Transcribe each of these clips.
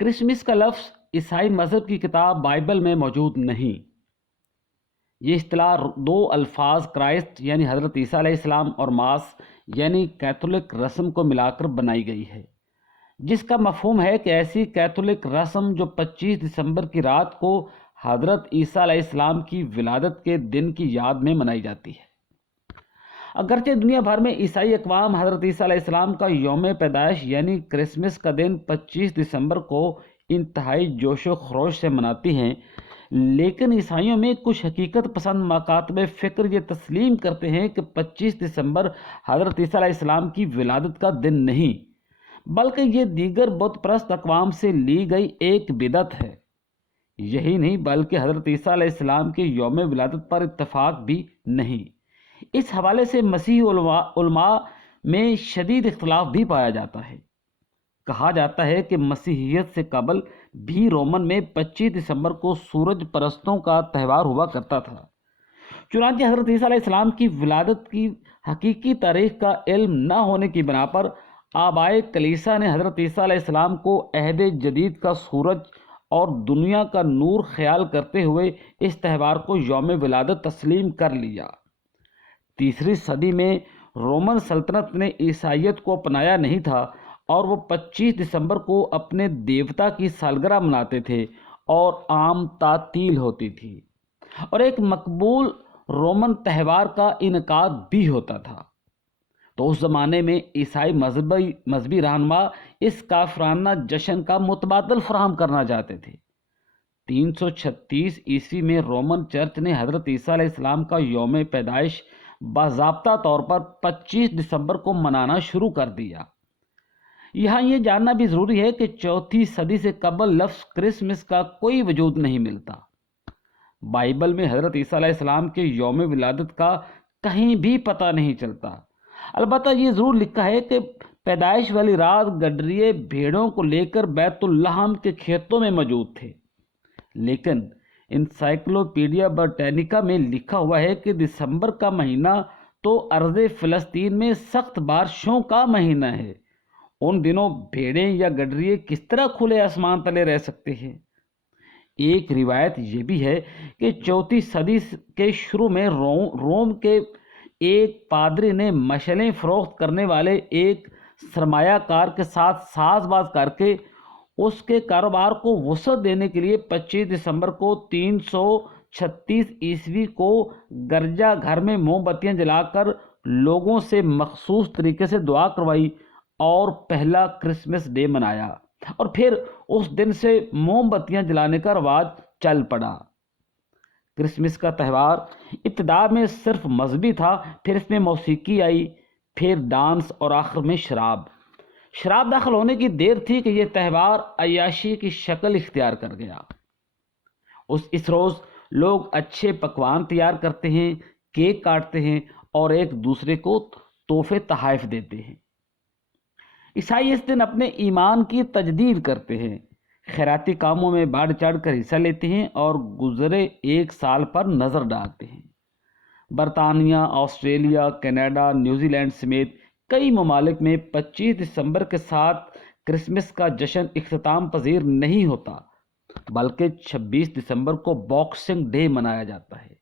Christmas کا لفظ عیسائی مذہب کی کتاب بائبل میں موجود نہیں۔ یہ اصطلاح دو الفاظ کرائسٹ یعنی حضرت عیسیٰ علیہ السلام اور ماس یعنی کیتھولک رسم کو ملا کر بنائی گئی ہے، جس کا مفہوم ہے کہ ایسی کیتھولک رسم جو 25 دسمبر کی رات کو حضرت عیسیٰ علیہ السلام کی ولادت کے دن کی یاد میں منائی جاتی ہے۔ اگرچہ دنیا بھر میں عیسائی اقوام حضرت عیسیٰ علیہ السلام کا یوم پیدائش یعنی کرسمس کا دن 25 دسمبر کو انتہائی جوش و خروش سے مناتی ہیں، لیکن عیسائیوں میں کچھ حقیقت پسند مکاتب فکر یہ تسلیم کرتے ہیں کہ 25 دسمبر حضرت عیسیٰ علیہ السلام کی ولادت کا دن نہیں، بلکہ یہ دیگر بت پرست اقوام سے لی گئی ایک بدعت ہے۔ یہی نہیں بلکہ حضرت عیسیٰ علیہ السلام کے یوم ولادت پر اتفاق بھی نہیں۔ اس حوالے سے مسیحی علماء میں شدید اختلاف بھی پایا جاتا ہے۔ کہا جاتا ہے کہ مسیحیت سے قبل بھی رومن میں 25 دسمبر کو سورج پرستوں کا تہوار ہوا کرتا تھا۔ چنانچہ حضرت عیسیٰ علیہ السلام کی ولادت کی حقیقی تاریخ کا علم نہ ہونے کی بنا پر آبائے کلیسا نے حضرت عیسیٰ علیہ السلام کو عہد جدید کا سورج اور دنیا کا نور خیال کرتے ہوئے اس تہوار کو یوم ولادت تسلیم کر لیا۔ 3 صدی میں رومن سلطنت نے عیسائیت کو اپنایا نہیں تھا اور وہ 25 دسمبر کو اپنے دیوتا کی سالگرہ مناتے تھے اور عام تعطیل ہوتی تھی، اور ایک مقبول رومن تہوار کا انعقاد بھی ہوتا تھا۔ تو اس زمانے میں عیسائی مذہبی رہنما اس کافرانہ جشن کا متبادل فراہم کرنا چاہتے تھے۔ 336 عیسوی میں رومن چرچ نے حضرت عیسیٰ علیہ السلام کا یوم پیدائش باضابطہ طور پر 25 دسمبر کو منانا شروع کر دیا۔ یہاں یہ جاننا بھی ضروری ہے کہ 4 صدی سے قبل لفظ کرسمس کا کوئی وجود نہیں ملتا۔ بائبل میں حضرت عیسیٰ علیہ السلام کے یوم ولادت کا کہیں بھی پتہ نہیں چلتا۔ البتہ یہ ضرور لکھا ہے کہ پیدائش والی رات گڈریے بھیڑوں کو لے کر بیت اللحم کے کھیتوں میں موجود تھے، لیکن انسائکلوپیڈیا برٹینیکا میں لکھا ہوا ہے کہ دسمبر کا مہینہ تو ارض فلسطین میں سخت بارشوں کا مہینہ ہے۔ ان دنوں بھیڑیں یا گڈریے کس طرح کھلے آسمان تلے رہ سکتے ہیں؟ ایک روایت یہ بھی ہے کہ 4 صدی کے شروع میں روم کے ایک پادری نے مشلیں فروخت کرنے والے ایک سرمایہ کار کے ساتھ ساز باز کر کے اس کے کاروبار کو وسعت دینے کے لیے 25 دسمبر کو 336 عیسوی کو گرجا گھر میں موم بتیاں جلا کر لوگوں سے مخصوص طریقے سے دعا کروائی اور پہلا کرسمس ڈے منایا، اور پھر اس دن سے موم بتیاں جلانے کا رواج چل پڑا۔ کرسمس کا تہوار ابتدا میں صرف مذہبی تھا، پھر اس میں موسیقی آئی، پھر ڈانس اور آخر میں شراب داخل ہونے کی دیر تھی کہ یہ تہوار عیاشی کی شکل اختیار کر گیا۔ اس روز لوگ اچھے پکوان تیار کرتے ہیں، کیک کاٹتے ہیں اور ایک دوسرے کو تحفے تحائف دیتے ہیں۔ عیسائی اس دن اپنے ایمان کی تجدید کرتے ہیں، خیراتی کاموں میں بڑھ چڑھ کر حصہ لیتے ہیں اور گزرے ایک سال پر نظر ڈالتے ہیں۔ برطانیہ، آسٹریلیا، کینیڈا، نیوزی لینڈ سمیت کئی ممالک میں 25 دسمبر کے ساتھ کرسمس کا جشن اختتام پذیر نہیں ہوتا، بلکہ 26 دسمبر کو باکسنگ ڈے منایا جاتا ہے۔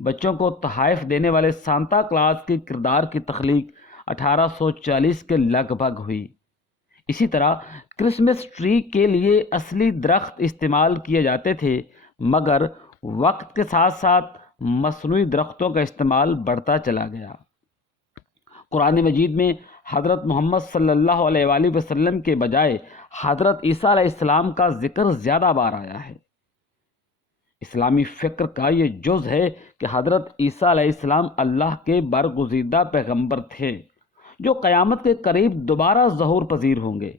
بچوں کو تحائف دینے والے سانتا کلاز کے کردار کی تخلیق 1840 کے لگ بھگ ہوئی۔ اسی طرح کرسمس ٹری کے لیے اصلی درخت استعمال کیے جاتے تھے، مگر وقت کے ساتھ ساتھ مصنوعی درختوں کا استعمال بڑھتا چلا گیا۔ قرآن مجید میں حضرت محمد صلی اللہ علیہ وآلہ وسلم کے بجائے حضرت عیسیٰ علیہ السلام کا ذکر زیادہ بار آیا ہے۔ اسلامی فکر کا یہ جز ہے کہ حضرت عیسیٰ علیہ السلام اللہ کے برگزیدہ پیغمبر تھے جو قیامت کے قریب دوبارہ ظہور پذیر ہوں گے۔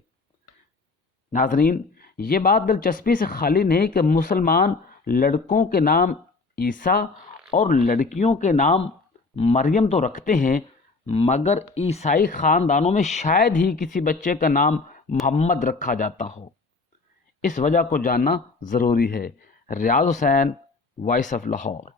ناظرین، یہ بات دلچسپی سے خالی نہیں کہ مسلمان لڑکوں کے نام عیسیٰ اور لڑکیوں کے نام مریم تو رکھتے ہیں، مگر عیسائی خاندانوں میں شاید ہی کسی بچے کا نام محمد رکھا جاتا ہو۔ اس وجہ کو جاننا ضروری ہے۔ ریاض حسین، وائس آف لاہور۔